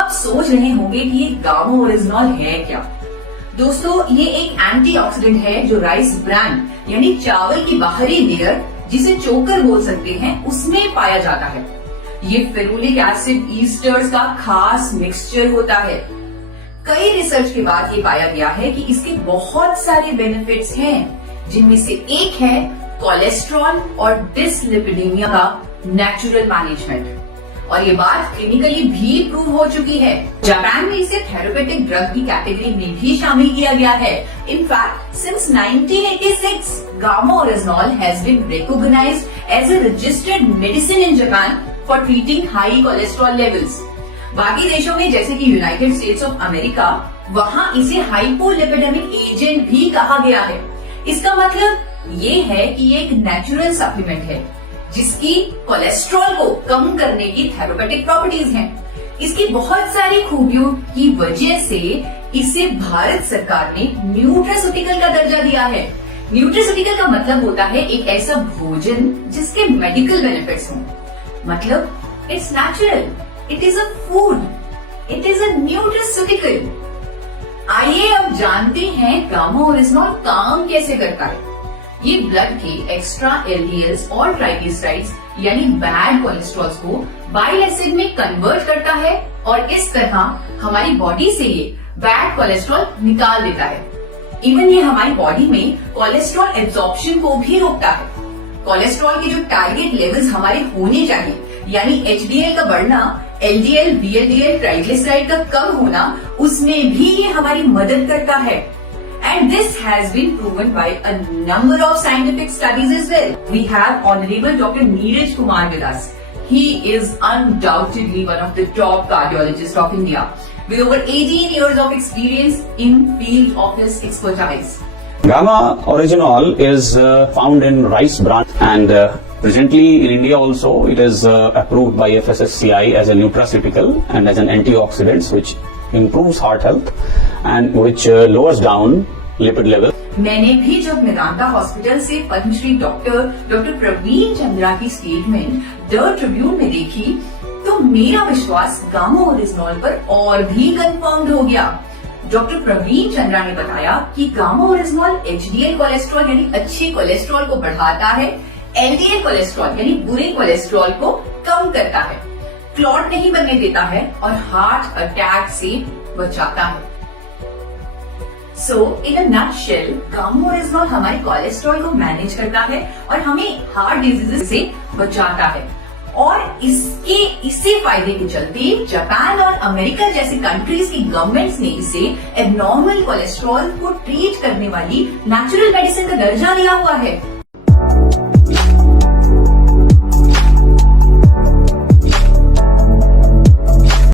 सोच रहे होंगे कि ये गामा ओरिजिनॉल है क्या। दोस्तों, ये एक एंटीऑक्सीडेंट है जो राइस ब्रैन यानी चावल की बाहरी लेयर, जिसे चोकर बोल सकते हैं, उसमें पाया जाता है। ये फेरुलिक एसिड ईस्टर्स का खास मिक्सचर होता है। कई रिसर्च के बाद ये पाया गया है कि इसके बहुत सारे बेनिफिट्स हैं, जिनमें से एक है कोलेस्ट्रॉल और डिसलिपिडीमिया का नेचुरल मैनेजमेंट, और ये बात क्लिनिकली भी प्रूव हो चुकी है। जापान में इसे थेरेपेटिक ड्रग की कैटेगरी में भी शामिल किया गया है। In fact since 1986 gamma oryzanol has been recognised as a registered medicine in Japan for treating high cholesterol levels. बाकी देशों में जैसे कि यूनाइटेड स्टेट्स ऑफ अमेरिका, वहाँ इसे हाइपोलिपिडेमिक एजेंट भी कहा गया है। इसका मतलब ये है कि ये एक नेचुरल सप्लीमेंट है जिसकी कोलेस्ट्रॉल को कम करने की थेरेपेटिक प्रॉपर्टीज हैं। इसकी बहुत सारी खूबियों की वजह से इसे भारत सरकार ने न्यूट्रास्यूटिकल का दर्जा दिया है। न्यूट्रास्यूटिकल का मतलब होता है एक ऐसा भोजन जिसके मेडिकल बेनिफिट्स हों। मतलब it's natural, it is a food, it is a nutraceutical. आइए अब जानते हैं गामा ओरिजिनॉल काम कैसे करता है। ये ब्लड के एक्स्ट्रा एलडीएल्स और ट्राइग्लिसराइड्स यानी बैड कोलेस्ट्रॉल को बाइल एसिड में कन्वर्ट करता है, और इस तरह हमारी बॉडी से ये बैड कोलेस्ट्रॉल निकाल देता है। इवन ये हमारी बॉडी में कोलेस्ट्रॉल एब्जॉर्प्शन को भी रोकता है। कोलेस्ट्रॉल के जो टारगेट लेवल्स हमारे होने चाहिए, यानी एचडीएल का बढ़ना, एलडीएल, वीएलडीएल, ट्राइग्लिसराइड का कम होना, उसमें भी ये हमारी मदद करता है। And this has been proven by a number of scientific studies as well. We have Honorable Dr. Neeraj Kumar with us. He is undoubtedly one of the top cardiologists of India, with over 18 years of experience in field of his expertise. Gamma Originol is found in rice bran, and presently in India also it is approved by FSSCI as a nutraceutical and as an antioxidant, which improves heart health and which lowers down lipid level. मैंने भी जब Medanta hospital से Padmashri doctor Praveen Chandra की statement the Tribune में देखी, तो मेरा विश्वास गामा ओरिजिनॉल पर और भी कंफर्म हो गया। डॉक्टर प्रवीण चंद्रा ने बताया कि गामा ओरिजिनॉल एचडीएल कोलेस्ट्रॉल यानी अच्छे कोलेस्ट्रॉल को बढ़ाता है, एलडीएल कोलेस्ट्रॉल यानी बुरे कोलेस्ट्रॉल को कम करता है, क्लॉट नहीं बनने देता है और हार्ट अटैक से बचाता है। सो इन अ नटशेल, गामा ओरिजिनॉल हमारे कोलेस्ट्रॉल को मैनेज करता है और हमें हार्ट डिजीजेस से बचाता है। और इससे फायदे के चलते जापान और अमेरिका जैसे कंट्रीज की गवर्नमेंट्स ने इसे एबनॉर्मल कोलेस्ट्रॉल को ट्रीट करने वाली नेचुरल मेडिसिन का दर्जा दिया हुआ है।